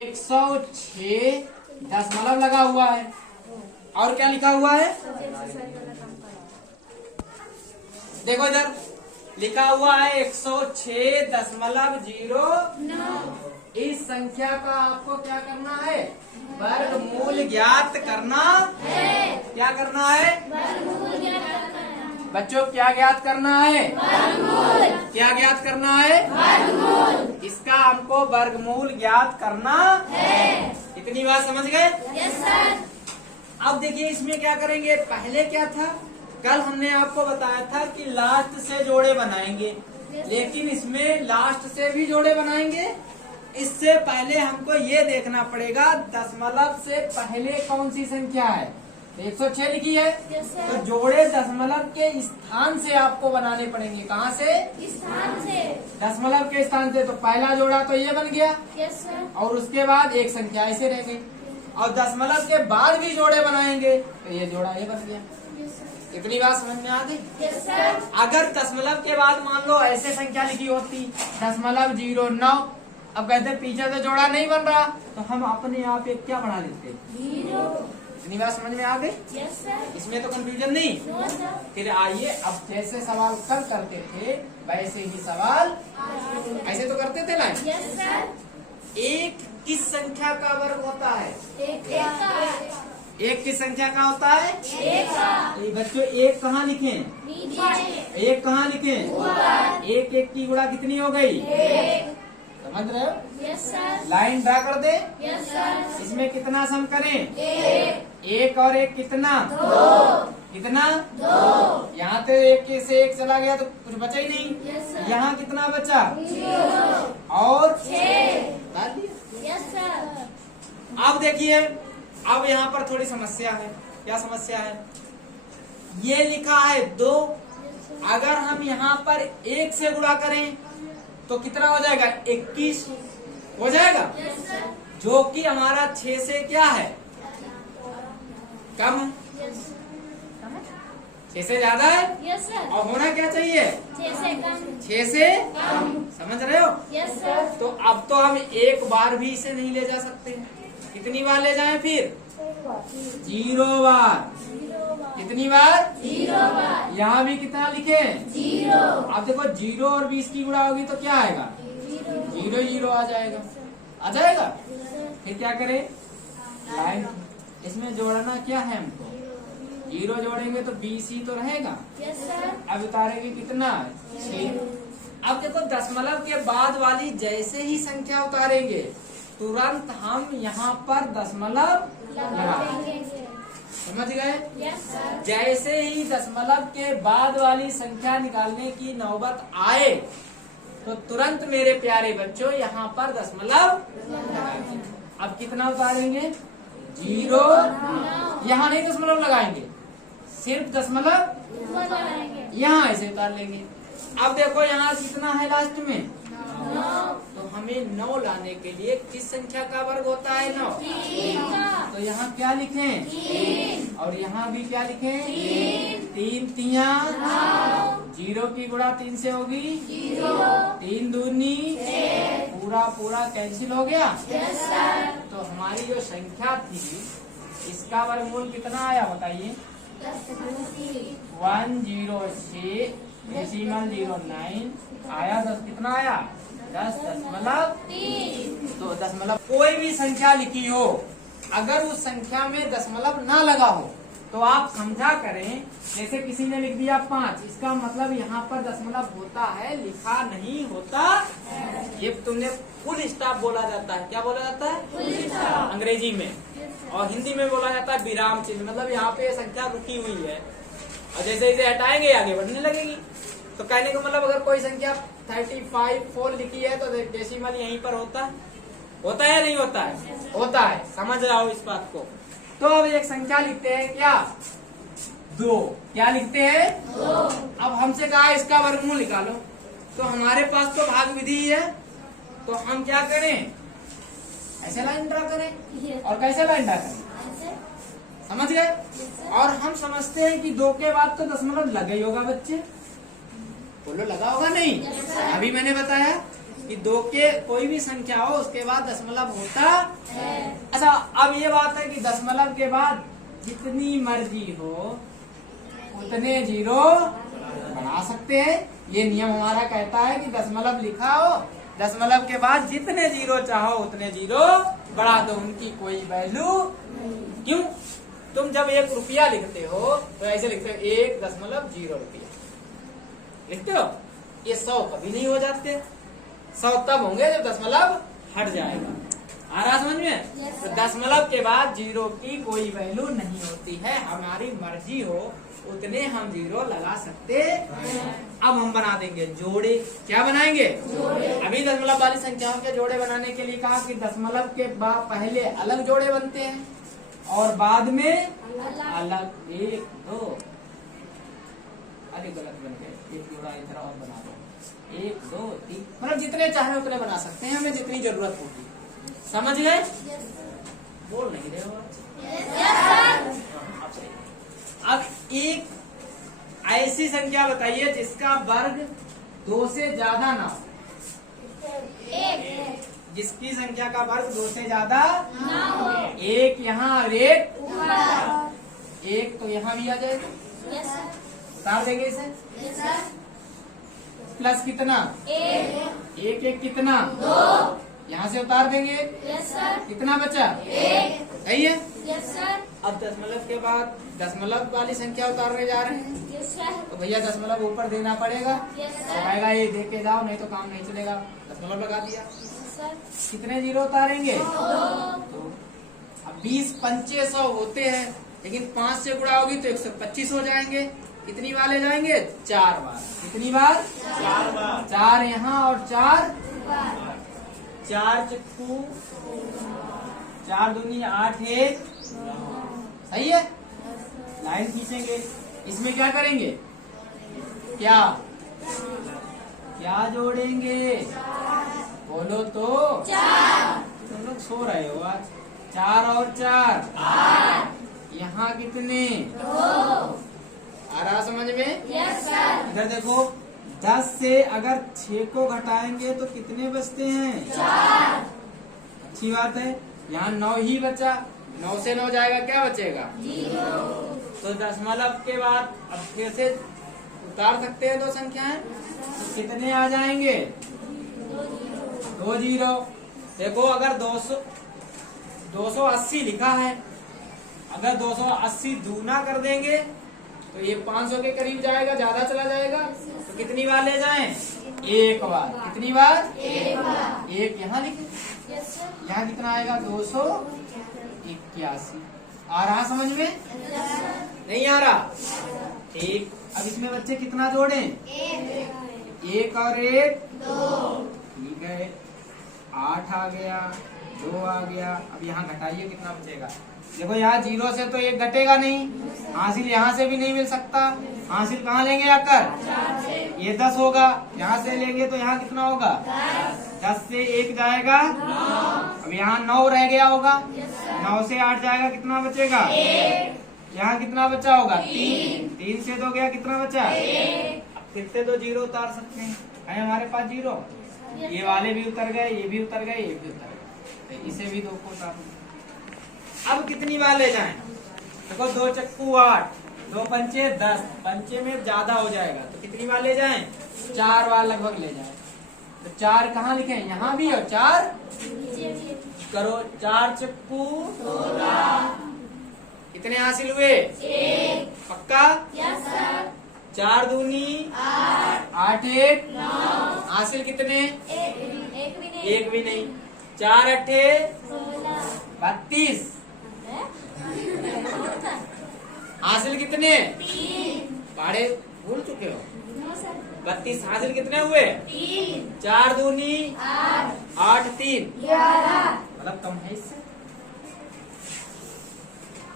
106 दशमलव लगा हुआ है और क्या लिखा हुआ है, देखो इधर लिखा हुआ है 106.09। इस संख्या का आपको क्या करना है, वर्गमूल ज्ञात करना है। क्या करना है बच्चों, क्या ज्ञात करना है, वर्गमूल। क्या ज्ञात करना है, वर्गमूल। इसका हमको वर्गमूल ज्ञात करना है। इतनी बात समझ गए? Yes sir. अब देखिए इसमें क्या करेंगे, पहले क्या था, कल हमने आपको बताया था कि लास्ट से जोड़े बनाएंगे, लेकिन इसमें लास्ट से भी जोड़े बनाएंगे। इससे पहले हमको ये देखना पड़ेगा दशमलव से पहले कौन सी संख्या है। 106 लिखी है, तो जोड़े दशमलव के स्थान से आपको बनाने पड़ेंगे। कहाँ से? स्थान से। दशमलव के स्थान से। तो पहला जोड़ा तो ये बन गया, यस सर। और उसके बाद एक संख्या ऐसे रह गई, और दशमलव के बाद भी जोड़े बनाएंगे तो ये जोड़ा ये बन गया। इतनी बात समझ में आ गई? Yes sir. अगर दशमलव के बाद मान लो ऐसे संख्या लिखी होती 0.09, अब कहते पीछे से जोड़ा नहीं बन रहा, तो हम अपने आप एक क्या बढ़ा लेते, 0। इतनी बात समझ में आ गई? Yes sir. इसमें तो कंफ्यूजन नहीं? No sir. फिर आइए, अब जैसे सवाल कल करते थे वैसे ही सवाल ऐसे तो करते थे ना? Yes sir. एक किस संख्या का वर्ग होता है? एक का। एक किस संख्या का होता है? एक का। तो बच्चों एक कहाँ लिखें? एक कहाँ लिखें? एक एक की गुणा कितनी हो गई? एक। समझ रहे हो? Yes sir. लाइन ड्रा कर दे। Yes sir. इसमें कितना सम करें? एक और एक कितना? 2। कितना? 2। यहाँ तो एक से एक चला गया तो कुछ बचा ही नहीं। Yes sir. यहाँ कितना बचा? 0 और 6। Yes sir. अब देखिए, अब यहाँ पर थोड़ी समस्या है। क्या समस्या है? ये लिखा है 2, अगर हम यहाँ पर 1 से गुणा करें तो कितना हो जाएगा? 21 हो जाएगा। yes, जो कि हमारा 6 से क्या है, कम है। yes. 6 से ज्यादा है। yes, और होना क्या चाहिए? 6 से कम। 6 से कम। समझ रहे हो? yes, तो अब तो हम एक बार भी इसे नहीं ले जा सकते। कितनी बार ले जाएं फिर? 0 बार। कितनी बार? 0 बार। यहाँ भी कितना लिखे? 0। अब देखो 0 और 20 की गुणा होगी तो क्या आएगा? 0 0 आ जाएगा। आ जाएगा। फिर क्या करें? लाइन इसमें जोड़ना क्या है हमको? 0 जोड़ेंगे तो 20 ही तो रहेगा। Yes sir. अब उतारेंगे कितना? 6। अब देखो दशमलव के बाद वाली जैसे ही संख्या उतारेंगे तुरंत हम यहाँ पर दशमलव लगाएंगे। समझ गए? Yes sir. जैसे ही दशमलव के बाद वाली संख्या निकालने की नौबत आए तो तुरंत मेरे प्यारे बच्चों यहाँ पर दशमलव लगाएंगे। अब कितना उतारेंगे? 0। यहाँ नहीं दशमलव लगाएंगे, सिर्फ दशमलव यहाँ ऐसे उतार लेंगे। अब देखो यहाँ कितना है लास्ट में? 9। तो हमें 9 लाने के लिए किस संख्या का वर्ग होता है? 9। तो यहाँ क्या लिखें? 3। और यहाँ भी क्या लिखें? 3 3 0 की गुणा 3 से होगी 0। 3 दूनी 6। पूरा पूरा कैंसिल हो गया। Yes sir. तो हमारी जो संख्या थी इसका वर्गमूल कितना आया बताइए? 106.09 आया। 10 कितना आया? 10.3। तो दशमलव कोई भी संख्या लिखी हो, अगर उस संख्या में दशमलव ना लगा हो तो आप समझा करें। जैसे किसी ने लिख दिया 5, इसका मतलब यहाँ पर दशमलव होता है, लिखा नहीं होता। ये तुमने फुल स्टॉप बोला जाता है। क्या बोला जाता है? फुल स्टॉप अंग्रेजी में। और हिंदी में बोला जाता है विराम चिन्ह। मतलब यहाँ पे संख्या रुकी हुई है और जैसे इसे हटाएंगे आगे बढ़ने लगेगी। तो कहने का मतलब अगर कोई संख्या 35 4 लिखी है तो डेसिमल यहीं पर होता है। होता है या नहीं होता है? होता है। समझ रहा हो इस बात को? तो अब एक संख्या लिखते हैं क्या? 2। क्या लिखते हैं? 2। अब हमसे कहा इसका वर्गमूल निकालो, तो हमारे पास तो भाग विधि है, तो हम क्या करें? ऐसे लाइन ड्रा करें। और कैसे लाइन ड्रा करें? समझ गए? और हम समझते हैं कि 2 के बाद तो दशमलव लगा ही होगा। बच्चे बोलो लगा होगा नहीं? अभी मैंने बताया कि 2 के कोई भी संख्या हो उसके बाद दशमलव होता है। अच्छा, अब ये बात है कि दशमलव के बाद जितनी मर्जी हो उतने जीरो बना सकते हैं। ये नियम हमारा कहता है कि दशमलव लिखा हो, दशमलव के बाद जितने जीरो चाहो उतने जीरो बढ़ा दो, उनकी कोई वैल्यू। क्यों? तुम जब 1 रुपया लिखते हो तो ऐसे लिखते हो 1.0 रुपया लिखते हो। ये 100 कभी नहीं हो जाते। 100 तब होंगे जब दशमलव हट जाएगा। आ रहा समझ में? तो दशमलव के बाद जीरो की कोई वैल्यू नहीं होती है। हमारी मर्जी हो उतने हम जीरो लगा सकते हैं। अब हम बना देंगे जोड़े। क्या बनाएंगे? जोड़े। अभी दशमलव वाली संख्याओं के जोड़े बनाने के लिए कहा कि दशमलव के बाद पहले अलग जोड़े बनते हैं और बाद में अलग। 1 2, अरे गलत बन गए, एक जोड़ा इधर और बना दो। 1 2 3, मतलब जितने चाहे उतने बना सकते हैं, हमें जितनी जरूरत होगी। समझ गए? बोल नहीं रहे हो? अब एक ऐसी संख्या बताइए जिसका वर्ग 2 से ज्यादा ना हो। जिसकी संख्या का वर्ग 2 से ज्यादा ना हो। 1 यहाँ और 1 तो यहाँ भी आ जाएगा। उतार देंगे इसे। प्लस कितना? 1 1 कितना? 2। यहाँ से उतार देंगे। कितना बचा? 1। सही है। अब दशमलव के बाद दशमलव वाली संख्या उतारने जा रहे हैं तो भैया दशमलव ऊपर देना पड़ेगा। तो कहेगा ये दे के जाओ, नहीं तो काम नहीं चलेगा। दशमलव लगा दिया। कितने जीरो उतारेंगे? 2। अब 20 पंचे 100 होते हैं, लेकिन 5 से गुणा होगी तो 125 हो जाएंगे। कितनी बार ले जाएंगे? 4 बार। कितनी बार? 4 बार। 4 यहाँ और 4 चक्कू 4 दूनी 8 1। सही है। लाइन खींचेंगे। इसमें क्या करेंगे? क्या जोड़ेंगे? बोलो तो। 4। तुम लोग सो रहे हो आज। 4 और 4 8। यहाँ कितने? 2। आ रहा समझ में? Yes sir. इधर देखो, 10 से अगर 6 को घटाएंगे तो कितने बचते हैं? 4। अच्छी बात है। यहाँ 9 ही बचा। 9 से 9 जाएगा, क्या बचेगा? 0। तो दशमलव के बाद अब फिर से उतार सकते हैं 2 संख्याएं, तो कितने आ जाएंगे? 2 जीरो। देखो, अगर 280 लिखा है, अगर 280 दूना कर देंगे तो ये 500 के करीब जाएगा, ज्यादा चला जाएगा। तो कितनी बार ले जाएं? 1 बार। कितनी बार? 1 बार। 1 यहाँ लिखे। यहाँ कितना आएगा? 281। आ रहा समझ में? नहीं आ रहा? ठीक। अब इसमें बच्चे कितना जोड़े? 1 और 1 2। ठीक है। 8 आ गया, 2 आ गया। अब यहाँ घटाइए, कितना बचेगा? देखो, यहाँ 0 से तो 1 घटेगा नहीं। हासिल यहाँ से भी नहीं मिल सकता। हासिल कहाँ लेंगे आकर? ये 10 होगा। यहाँ से लेंगे तो यहाँ कितना होगा? 10 से 1 जाएगा 9। अब यहाँ 9 रह गया होगा। 9 से 8 जाएगा, कितना बचेगा? 1। यहाँ कितना बचा होगा? 3। 3 से 2 गया, कितना बचा? 1। अब फिर से 2 जीरो उतार सकते हैं। है हमारे पास जीरो। ये वाले भी उतर गए, ये भी उतर गए, ये भी उतर गए। तो इसे भी 2 को उतार। अब कितनी बार ले जाएं? देखो, 2 चक्कू 8, 2 पंचे 10। पंचे में ज्यादा हो जाएगा तो कितनी बार ले जाएं? 4 बार लगभग ले जाएं। तो 4 कहाँ लिखे? यहाँ भी। और 4 करो। 4 चक्कू 16। कितने हासिल हुए? 1। पक्का? Yes sir. 4 दूनी 8, 8 1 9। हासिल कितने? 1 भी नहीं। 4 8 32। हासिल कितने? 3। पाड़े भूल चुके हो? 32। हासिल कितने हुए? 3। 4 दूनी 8, 8 3 11। मतलब कम है इससे।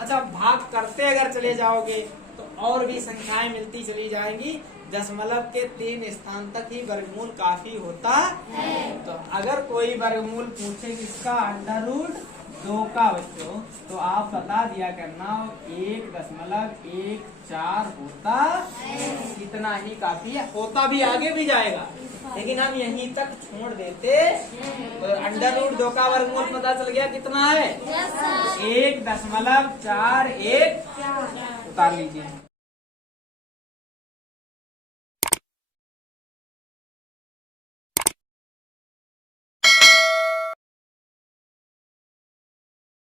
अच्छा, भाग करते अगर चले जाओगे तो और भी संख्याएं मिलती चली जाएंगी। दशमलव के 3 स्थान तक ही वर्गमूल काफी होता है। तो अगर कोई वर्गमूल पूछे इसका अंडर रूट 2 का बच्चों, तो आप बता दिया करना 1.14 होता इतना ही काफी है। होता भी आगे भी जाएगा, लेकिन हम यहीं तक छोड़ देते तो √2 का वर्गमूल पता चल गया कितना है? 1.41 उतार लीजिए।